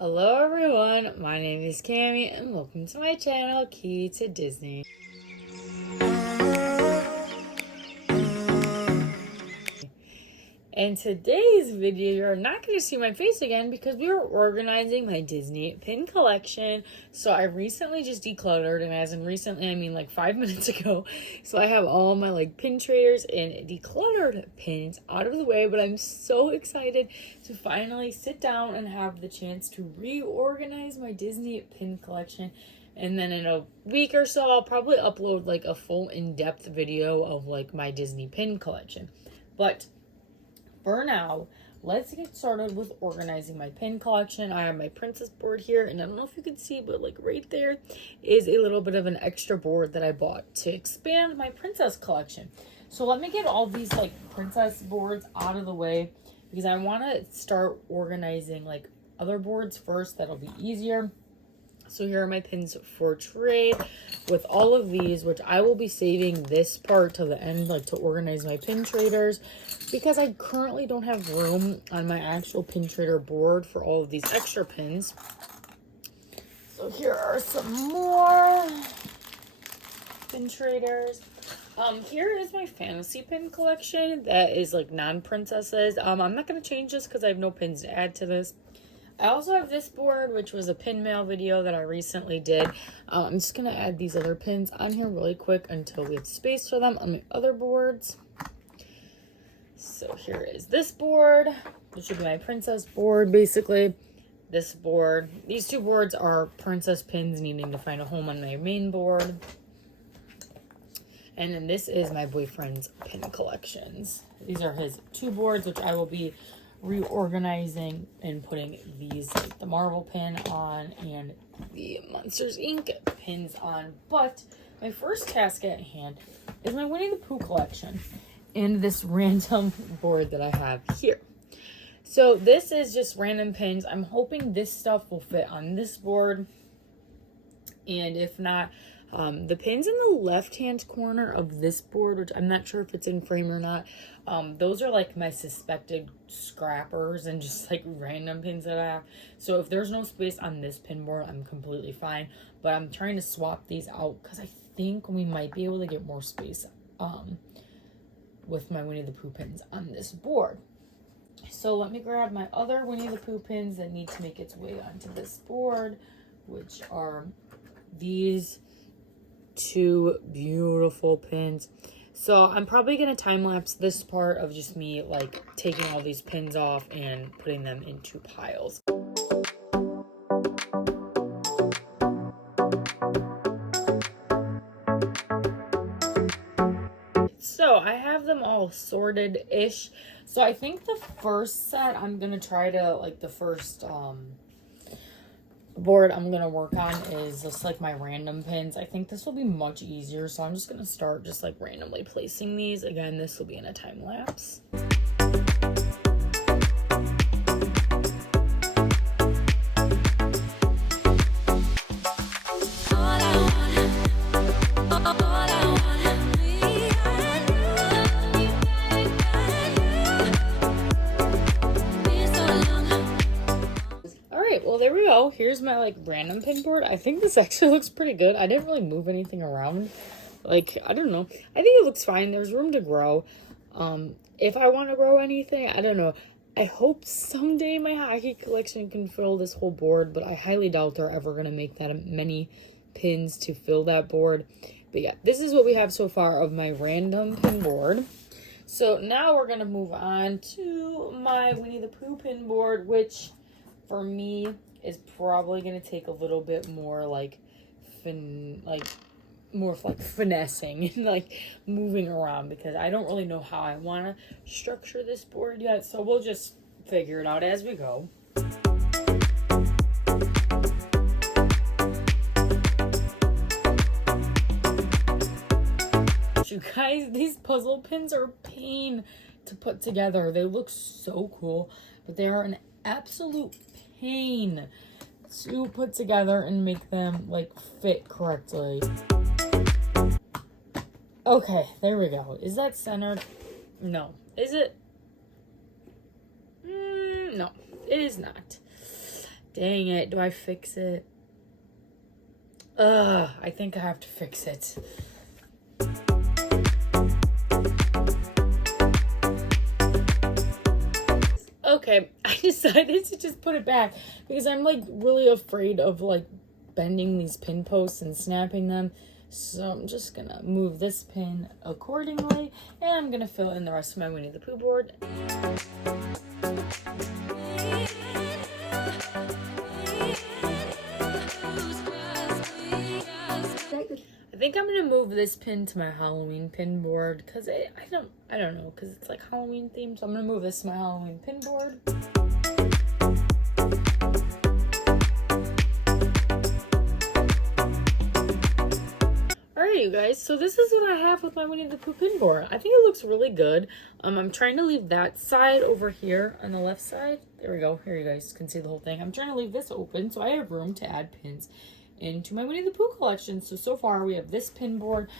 Hello everyone, my name is Cami and welcome to my channel, Key to Disney. In today's video, you're not going to see my face again because we are organizing my Disney pin collection. So I recently just decluttered, and as in recently, I mean like 5 minutes ago. So I have all my pin traders and decluttered pins out of the way, but I'm so excited to finally sit down and have the chance to reorganize my Disney pin collection. And then in a week or so, I'll probably upload a full in-depth video of my Disney pin collection. But for now, let's get started with organizing my pin collection. I have my princess board here, and I don't know if you can see, but right there is a little bit of an extra board that I bought to expand my princess collection. So let me get all these princess boards out of the way because I want to start organizing other boards first. That'll be easier. So here are my pins for trade with all of these, which I will be saving this part to the end, to organize my pin traders, because I currently don't have room on my actual pin trader board for all of these extra pins. So here are some more pin traders. Here is my fantasy pin collection that is non-princesses. I'm not going to change this because I have no pins to add to this. I also have this board, which was a pin mail video that I recently did. I'm just going to add these other pins on here really quick until we have space for them on my other boards. So here is this board, which should be my princess board, basically. This board. These two boards are princess pins needing to find a home on my main board. And then this is my boyfriend's pin collections. These are his two boards, which I will be reorganizing and putting these the Marvel pin on and the Monsters Inc. pins on. But my first task at hand is my Winnie the Pooh collection and this random board that I have here. So this is just random pins. I'm hoping this stuff will fit on this board, and if not, the pins in the left-hand corner of this board, which I'm not sure if it's in frame or not, those are my suspected scrappers and just random pins that I have. So if there's no space on this pin board, I'm completely fine. But I'm trying to swap these out because I think we might be able to get more space with my Winnie the Pooh pins on this board. So let me grab my other Winnie the Pooh pins that need to make its way onto this board, which are these two beautiful pins. So I'm probably going to time lapse this part of just me taking all these pins off and putting them into piles. So I have them all sorted-ish. So I think the first set I'm going to try to, the first board I'm going to work on is just my random pins. I think this will be much easier. So I'm just going to start just randomly placing these. Again, this will be in a time lapse. Well, there we go. Here's my random pin board. I think this actually looks pretty good. I didn't really move anything around. I don't know. I think it looks fine. There's room to grow. If I want to grow anything, I don't know. I hope someday my hockey collection can fill this whole board, but I highly doubt they're ever going to make that many pins to fill that board. But yeah, this is what we have so far of my random pin board. So now we're going to move on to my Winnie the Pooh pin board, which for me is probably going to take a little bit more finessing and moving around, because I don't really know how I want to structure this board yet. So we'll just figure it out as we go. You guys, these puzzle pins are a pain to put together. They look so cool, but they are an absolute pain to put together and make them fit correctly. Okay, there we go. Is that centered? No. Is it? No, it is not. Dang it. Do I fix it? I think I have to fix it. Okay, I decided to just put it back because I'm like really afraid of like bending these pin posts and snapping them. So I'm just gonna move this pin accordingly, and I'm gonna fill in the rest of my Winnie the Pooh board. I think I'm gonna move this pin to my Halloween pin board because I don't know, because it's like Halloween themed. So I'm gonna move this to my Halloween pin board. Alright, you guys, so this is what I have with my Winnie the Pooh pin board. I think it looks really good. I'm trying to leave that side over here on the left side. There we go. Here you guys can see the whole thing. I'm trying to leave this open so I have room to add pins into my Winnie the Pooh collection. So far we have this pin board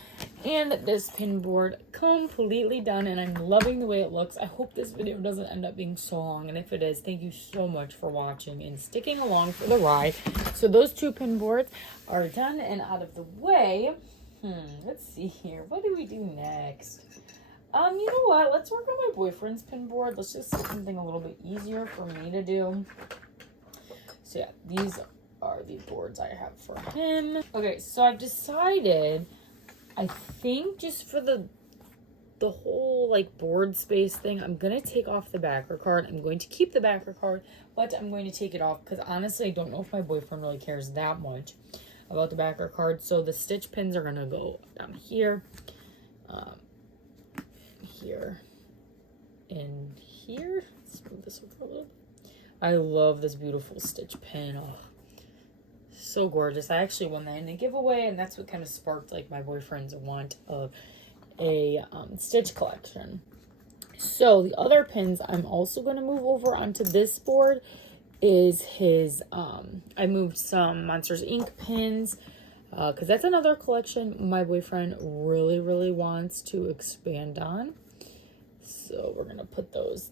and this pin board completely done, and I'm loving the way it looks. I hope this video doesn't end up being so long, and if it is, thank you so much for watching and sticking along for the ride. So those two pin boards are done and out of the way. Let's see here. What do we do next? You know what? Let's work on my boyfriend's pin board. Let's just do something a little bit easier for me to do. So yeah, these are the boards I have for him. Okay, so I've decided, I think just for the whole like board space thing, I'm gonna take off the backer card. I'm going to keep the backer card, but I'm going to take it off because honestly I don't know if my boyfriend really cares that much about the backer card. So the stitch pins are gonna go down here, here, and here. Let's move this over a little bit. I love this beautiful stitch pin. Oh, so gorgeous. I actually won that in a giveaway, and that's what kind of sparked like my boyfriend's want of a stitch collection. So the other pins I'm also going to move over onto this board is his I moved some Monsters Inc. pins because that's another collection my boyfriend really wants to expand on. So we're gonna put those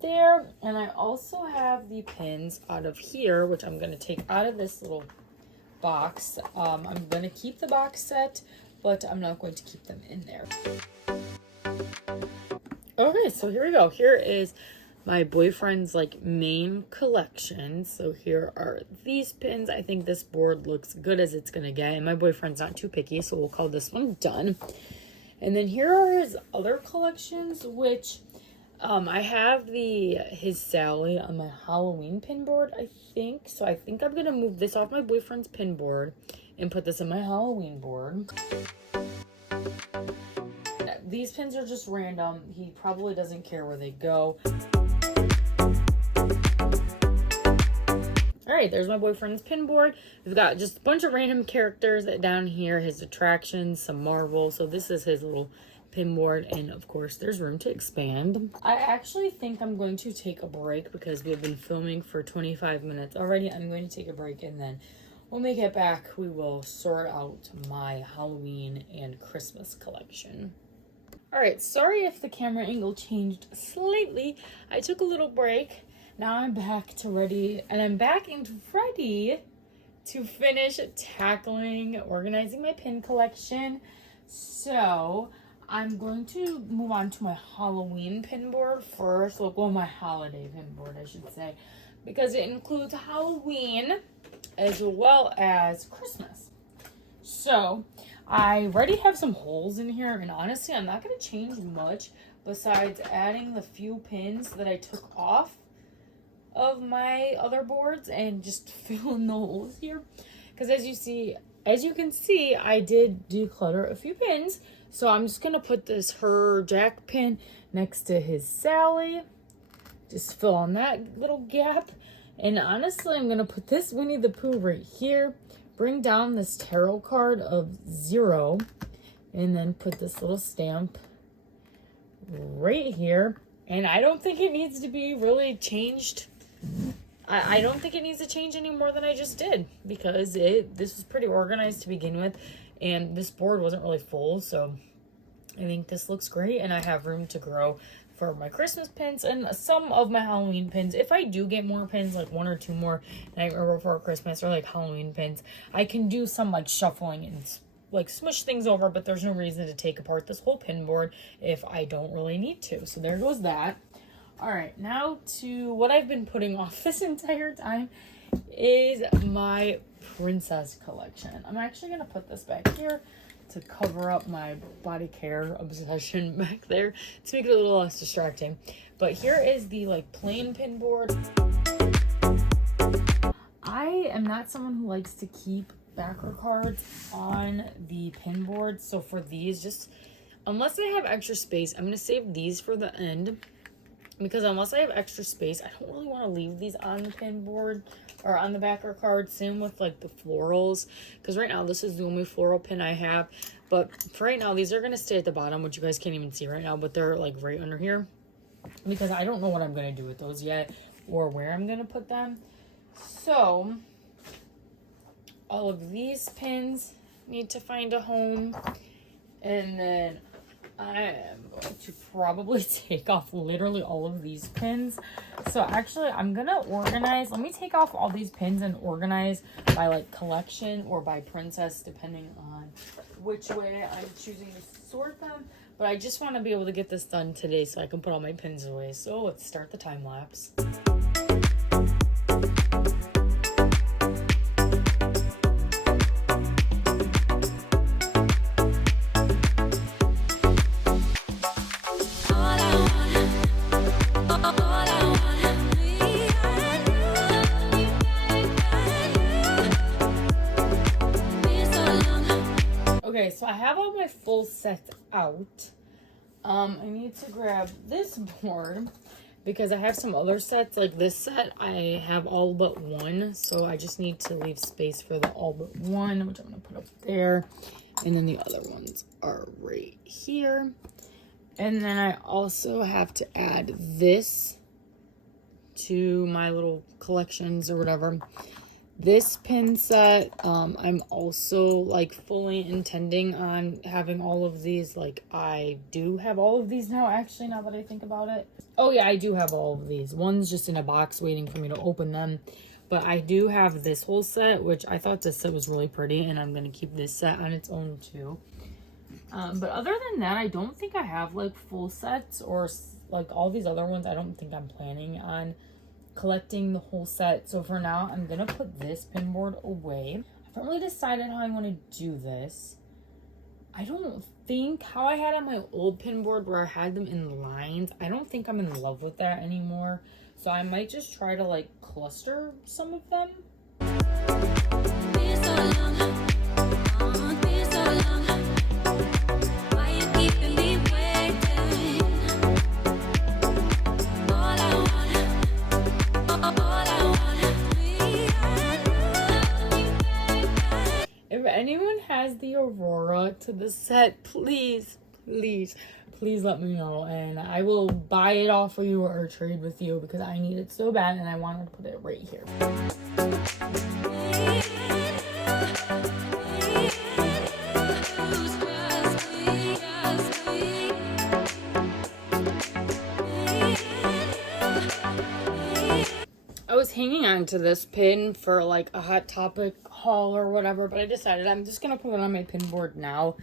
there, and I also have the pins out of here, which I'm gonna take out of this little box. I'm going to keep the box set, but I'm not going to keep them in there. Okay, so here we go. Here is my boyfriend's like main collection. So here are these pins. I think this board looks good as it's going to get, and my boyfriend's not too picky, so we'll call this one done. And then here are his other collections, which I have his Sally on my Halloween pin board, I think. So I think I'm going to move this off my boyfriend's pin board and put this in my Halloween board. These pins are just random. He probably doesn't care where they go. Alright, there's my boyfriend's pin board. We've got just a bunch of random characters down here. His attractions, some Marvel. So this is his little pin board, and of course there's room to expand. I actually think I'm going to take a break because we've been filming for 25 minutes already. I'm going to take a break, and then when we get back we will sort out my Halloween and Christmas collection. Alright, sorry if the camera angle changed slightly. I took a little break. Now I'm back to ready, and I'm back and ready to finish organizing my pin collection. So I'm going to move on to my Halloween pin board first. Well, my holiday pin board, I should say, because it includes Halloween as well as Christmas. So I already have some holes in here, and honestly, I'm not going to change much besides adding the few pins that I took off of my other boards and just fill in the holes here. Because as you can see, I did declutter a few pins. So I'm just going to put this Her Jack pin next to his Sally. Just fill in that little gap. And honestly, I'm going to put this Winnie the Pooh right here. Bring down this tarot card of 0. And then put this little stamp right here. And I don't think it needs to be really changed. I don't think it needs to change any more than I just did. Because this was pretty organized to begin with. And this board wasn't really full, so I think this looks great, and I have room to grow for my Christmas pins and some of my Halloween pins. If I do get more pins, like 1 or 2 more Nightmare Before Christmas or like Halloween pins, I can do some like shuffling and like smush things over, but there's no reason to take apart this whole pin board if I don't really need to. So there goes that. All right, now to what I've been putting off this entire time is my princess collection. I'm actually going to put this back here to cover up my body care obsession back there to make it a little less distracting. But here is the like plain pin board. I am not someone who likes to keep backer cards on the pin board. So for these, just unless I have extra space, I'm going to save these for the end. Because unless I have extra space, I don't really want to leave these on the pin board or on the backer card. Same with like the florals. Because right now, this is the only floral pin I have. But for right now, these are going to stay at the bottom, which you guys can't even see right now. But they're like right under here. Because I don't know what I'm going to do with those yet. Or where I'm going to put them. So, all of these pins need to find a home. And then I am going to probably take off literally all of these pins. So actually, I'm going to organize. Let me take off all these pins and organize by like collection or by princess, depending on which way I'm choosing to sort them. But I just want to be able to get this done today so I can put all my pins away. So let's start the time lapse. Okay, so I have all my full sets out. I need to grab this board because I have some other sets. Like this set, I have all but one. So I just need to leave space for the all but one, which I'm going to put up there. And then the other ones are right here. And then I also have to add this to my little collections or whatever. This pin set, I'm also like fully intending on having all of these. Like I do have all of these now, actually, now that I think about it. Oh yeah, I do have all of these. One's just in a box waiting for me to open them. But I do have this whole set, which I thought this set was really pretty. And I'm going to keep this set on its own too. But other than that, I don't think I have like full sets or like all these other ones. I don't think I'm planning on collecting the whole set. So for now, I'm gonna put this pin board away. I haven't really decided how I want to do this. I don't think how I had on my old pin board where I had them in lines. I don't think I'm in love with that anymore. So I might just try to like cluster some of them. If anyone has the Aurora to the set, please let me know and I will buy it off of you or trade with you because I need it so bad and I want to put it right here. I was hanging on to this pin for like a Hot Topic haul or whatever, but I decided I'm just gonna put it on my pin board now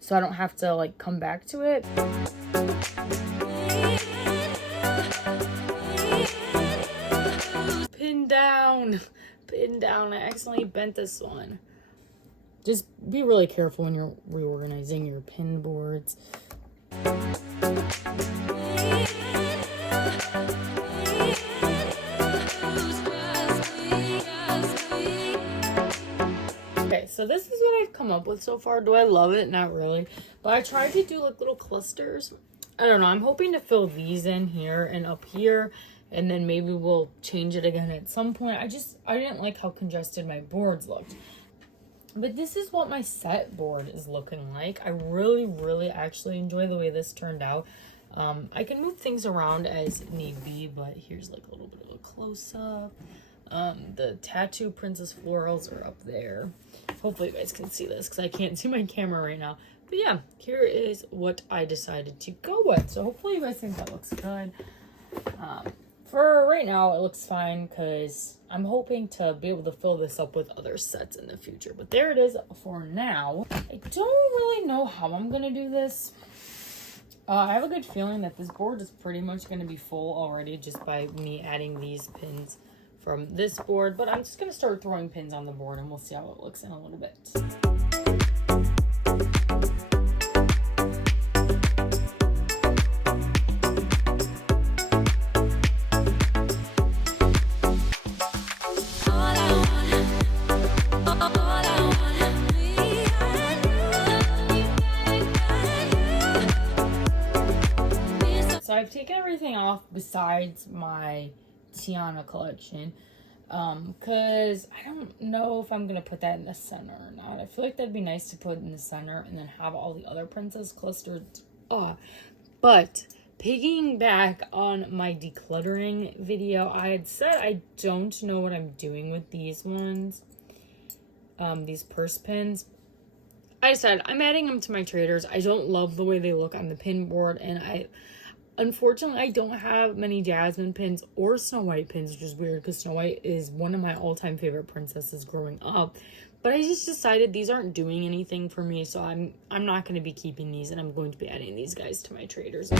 so I don't have to like come back to it. Pin down. I accidentally bent this one. Just be really careful when you're reorganizing your pin boards. Okay, so this is what I've come up with so far. Do I love it? Not really. But I tried to do like little clusters. I don't know. I'm hoping to fill these in here and up here. And then maybe we'll change it again at some point. I didn't like how congested my boards looked. But this is what my set board is looking like. I really actually enjoy the way this turned out. I can move things around as need be, but here's like a little bit of a close-up. The tattoo princess florals are up there. Hopefully you guys can see this because I can't see my camera right now. But yeah, here is what I decided to go with. So hopefully you guys think that looks good. For right now, it looks fine because I'm hoping to be able to fill this up with other sets in the future. But there it is for now. I don't really know how I'm going to do this. I have a good feeling that this board is pretty much going to be full already just by me adding these pins from this board. But I'm just going to start throwing pins on the board and we'll see how it looks in a little bit. So I've taken everything off besides my Tiana collection because I don't know if I'm going to put that in the center or not. I feel like that'd be nice to put in the center and then have all the other princess clustered. But picking back on my decluttering video, I had said I don't know what I'm doing with these ones, these purse pins. I said I'm adding them to my traders. I don't love the way they look on the pin board, and unfortunately, I don't have many Jasmine pins or Snow White pins, which is weird because Snow White is one of my all-time favorite princesses growing up. But I just decided these aren't doing anything for me, so I'm not going to be keeping these, and I'm going to be adding these guys to my traders.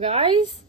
Guys,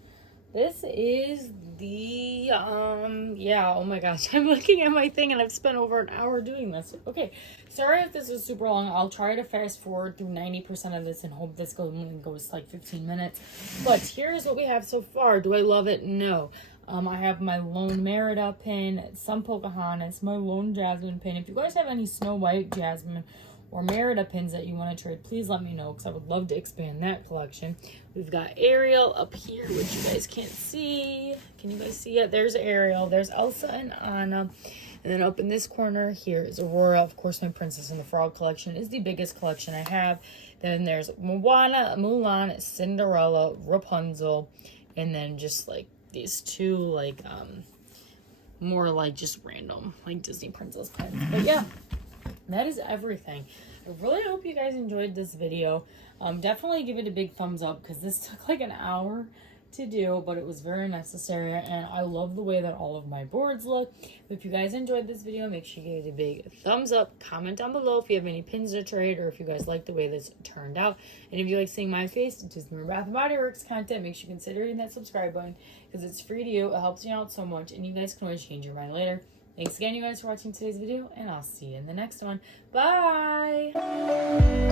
this is the oh my gosh, I'm looking at my thing and I've spent over an hour doing this. Okay, sorry if this is super long. I'll try to fast forward through 90% of this and hope this goes like 15 minutes. But here's what we have so far. Do I love it? No. I have my lone Merida pin, some Pocahontas, my lone Jasmine pin. If you guys have any Snow White, Jasmine, or Merida pins that you want to trade, please let me know because I would love to expand that collection. We've got Ariel up here, which you guys can't see. Can you guys see it? There's Ariel. There's Elsa and Anna. And then up in this corner here is Aurora. Of course, my Princess and the Frog collection is the biggest collection I have. Then there's Moana, Mulan, Cinderella, Rapunzel, and then just like these two like more like just random like Disney princess pins. But yeah, that is everything. I really hope you guys enjoyed this video. Definitely give it a big thumbs up because this took like an hour to do, but it was very necessary, and I love the way that all of my boards look. If you guys enjoyed this video, make sure you give it a big thumbs up. Comment down below if you have any pins to trade or if you guys like the way this turned out. And if you like seeing my face, which is more Bath & Body Works content, make sure you consider hitting that subscribe button because it's free to you. It helps me out so much, and you guys can always change your mind later. Thanks again, you guys, for watching today's video, and I'll see you in the next one. Bye!